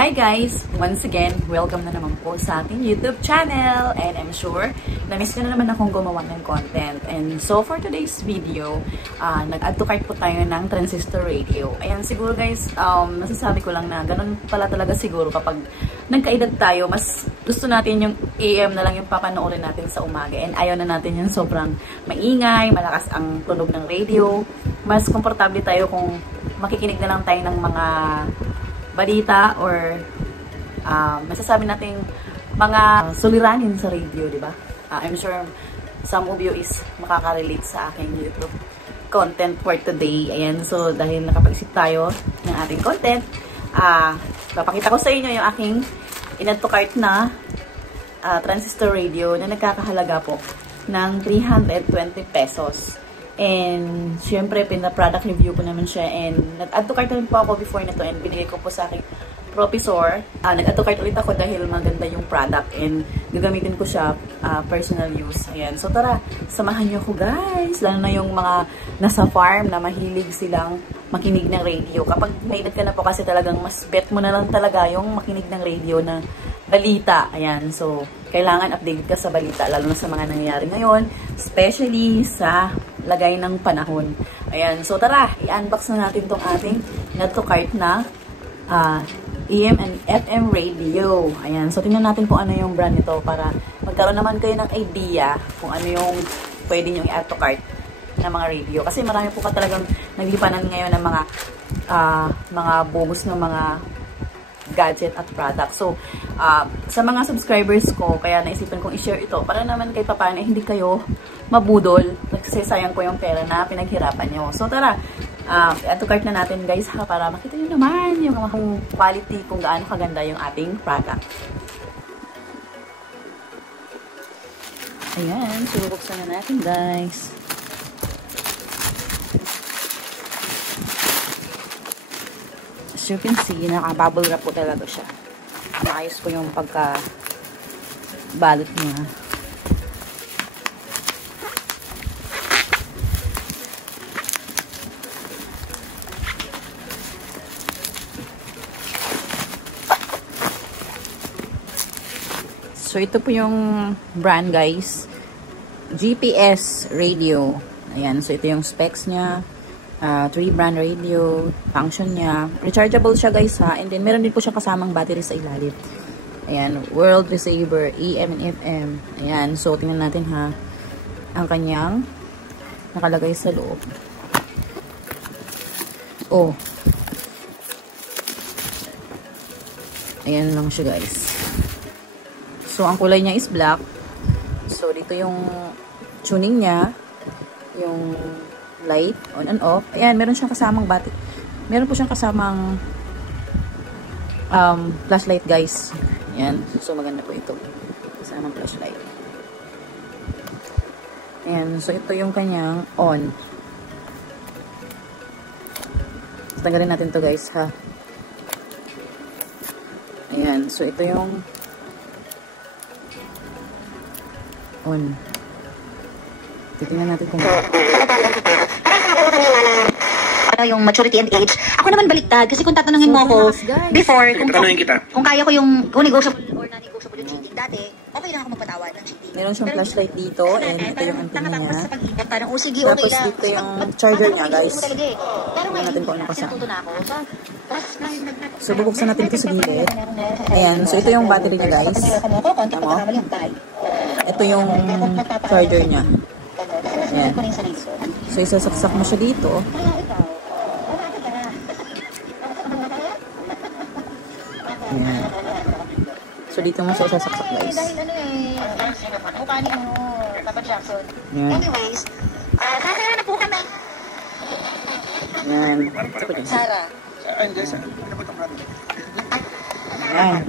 Hi guys! Once again, welcome na naman po sa ating YouTube channel. And I'm sure, na-miss ko na naman akong gumawa ng content. And so for today's video, nag-add to cart po tayo ng transistor radio. Ayan, siguro guys, masasabi ko lang na ganun pala talaga siguro kapag nagkaedad tayo, mas gusto natin yung AM na lang yung papanoorin natin sa umaga. And ayaw na natin yung sobrang maingay, malakas ang tunog ng radio. Mas komportable tayo kung makikinig na lang tayo ng mga balita or masasabi nating mga suliranin sa radio, di ba? I'm sure some of you is makaka-relate sa aking YouTube content for today. Ayan, so dahil nakapag-isip tayo ng ating content, papakita ko sa inyo yung aking in-add to cart na transistor radio na nagkakahalaga po ng 320 pesos. And, syempre, pina-product review ko naman siya. And, nag-add to cart na rin po ako before na to. And, binigay ko po sa aking professor. Nag-add to cart ulit ako dahil maganda yung product. And, gagamitin ko siya personal use. Ayan. So, tara, samahan niyo ako guys. Lalo na yung mga nasa farm na mahilig silang makinig ng radio. Kapag may edad ka na po kasi talagang mas bet mo na lang talaga yung makinig ng radio na balita. Ayan. So, kailangan updated ka sa balita. Lalo na sa mga nangyayari ngayon. Especially sa lagay ng panahon. Ayan. So, tara, i-unbox na natin tong ating add to cart na AM and FM radio. Ayan. So, tingnan natin kung ano yung brand nito para magkaroon naman kayo ng idea kung ano yung pwede nyo i-add to cart na mga radio. Kasi marami po ka talagang naglipanan ngayon ng mga bogus ng mga gadget at product. So, sa mga subscribers ko, kaya naisipan kong i-share ito para naman kay papaano hindi kayo mabudol. Nagsasayang ko yung pera na pinaghirapan nyo. So, tara, add to cart na natin guys ha, para makita nyo naman yung quality kung gaano kaganda yung ating product. Ayan, so buksan na natin guys. As you can see, naka-bubble wrap po talaga siya. Maayos po yung pagka-balot niya. So, ito po yung brand guys. GPS radio. Ayan, so ito yung specs niya. 3 brand radio, function niya. Rechargeable siya guys ha. And then meron din po siya kasamang battery sa ilalim. Ayan, world receiver, AM and FM. Ayan, so tingnan natin ha. Ang kanyang nakalagay sa loob. Oh. Ayan lang siya guys. So ang kulay niya is black. So dito yung tuning niya. Yung light, on and off. Ayan, meron siyang kasamang battery. Meron po siyang kasamang flashlight guys. Ayan, so maganda po ito. Kasamang flashlight. Ayan, so ito yung kanyang on. Tanggalin natin to guys ha. Ayan, so ito yung on. Titingnan natin kung yung maturity and age. Ako naman baliktad kasi kung tatanungin mo ako before kung kaya ko yung negotiable or non-negotiable yung cheating dati, okay lang ako magpatawad ng cheating. Meron siyang flashlight dito and ito yung antenna niya. Parang sige, tapos okay lang. Dito yung charger niya guys. Pero natin kung ano kasama. So bubuksan natin ito sa gilid. Ayan, so ito yung battery niya guys. Tama? Ito yung charger niya. Ayan. So isasaksak mo siya dito. Ayan. So dito mo siya isasaksak guys. Dahil mukha ni Papa Jackson. Ayan. Anyways, kakahanap po kami. Ayan. Sarah. Ayan.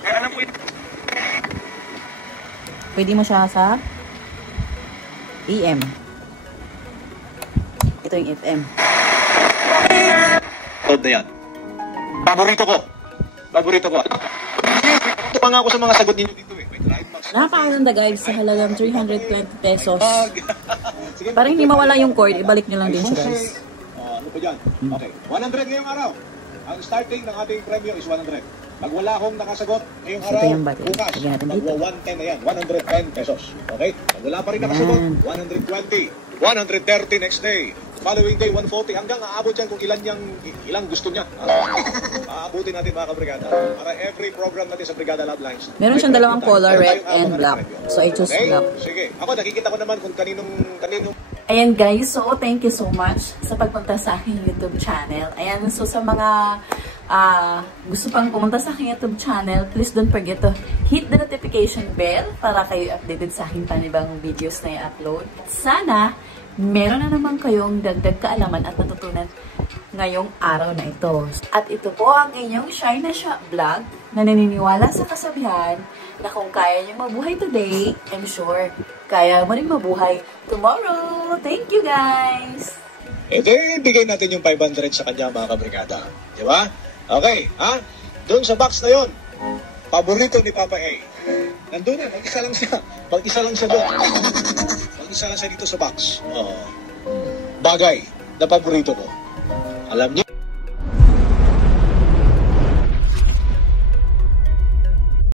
Pwede mo siya sa AM. Ito yung FM. Code na yan. Paborito ko. Ito pa nga ako sa mga sagot ninyo dito eh. Nakakaganda guys sa halagang 320 pesos. Parang hindi mawala yung cord, ibalik nyo lang din siya guys. Ano pa dyan? Okay. 100 ngayong araw. Ang starting ng ating premyo is 100. Pag wala akong nakasagot ngayong So, araw, ito yung battery. bukas, Lagyan natin dito. magwa 110 na yan, 110 pesos. Okay? Pag wala pa rin nakasagot, 120, 130 next day. Following day, 140. Hanggang aabot yan kung ilang gusto niya. Aabutin natin mga kabrigada. Para every program natin sa Brigada Love Lines. Meron siyang dalawang color, red and black. So, I choose Okay? black. Sige. Ako, nakikita ko naman kung kaninong Ayan guys, so thank you so much sa pagpunta sa aking YouTube channel. Ayan, so sa mga gusto pang pumunta sa aking YouTube channel, please don't forget to hit the notification bell para kayo updated sa aking panibang videos na i-upload. Sana, meron na naman kayong dagdag kaalaman at natutunan ngayong araw na ito. At ito po ang inyong Shy na Siya vlog na naniniwala sa kasabihan na kung kaya niyong mabuhay today, I'm sure kaya mo rin mabuhay tomorrow. Thank you guys! bigay natin yung 500 sa kanya mga kabrigada. Di ba? Okay, ha? Doon sa box na yon, paborito ni Papa A. Nandun na, mag-isa lang siya. Mag-isa lang siya doon. Mag-isa lang siya dito sa box. Bagay na paborito ko. Alam niyo?